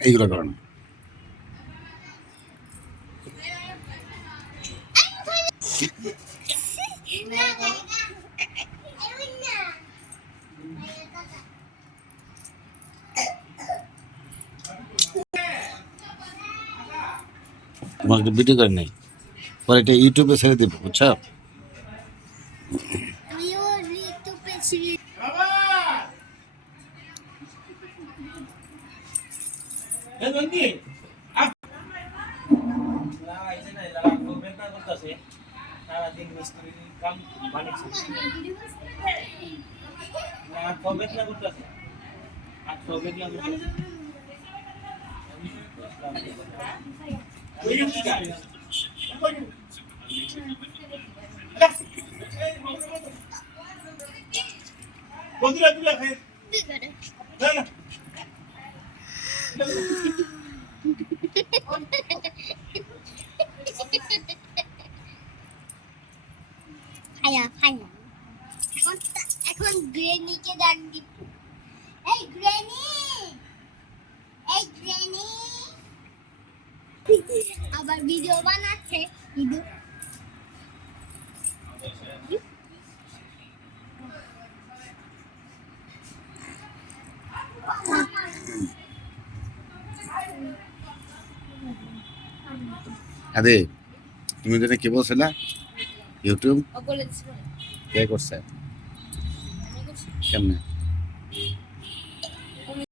এইগুলো করেন তোমাকে ভিডিও করে নেই পরে এটা ইউটিউবে ছেড়ে দেবো বুঝছো এখন গ্রেনিকে ডাক দিব। এই গ্রেনি, এই গ্রেনি আবার ভিডিও বানাচ্ছে ভিডিও। আরে তুমি যেটা কি বলছো না ইউটিউব কে করছে কেমনে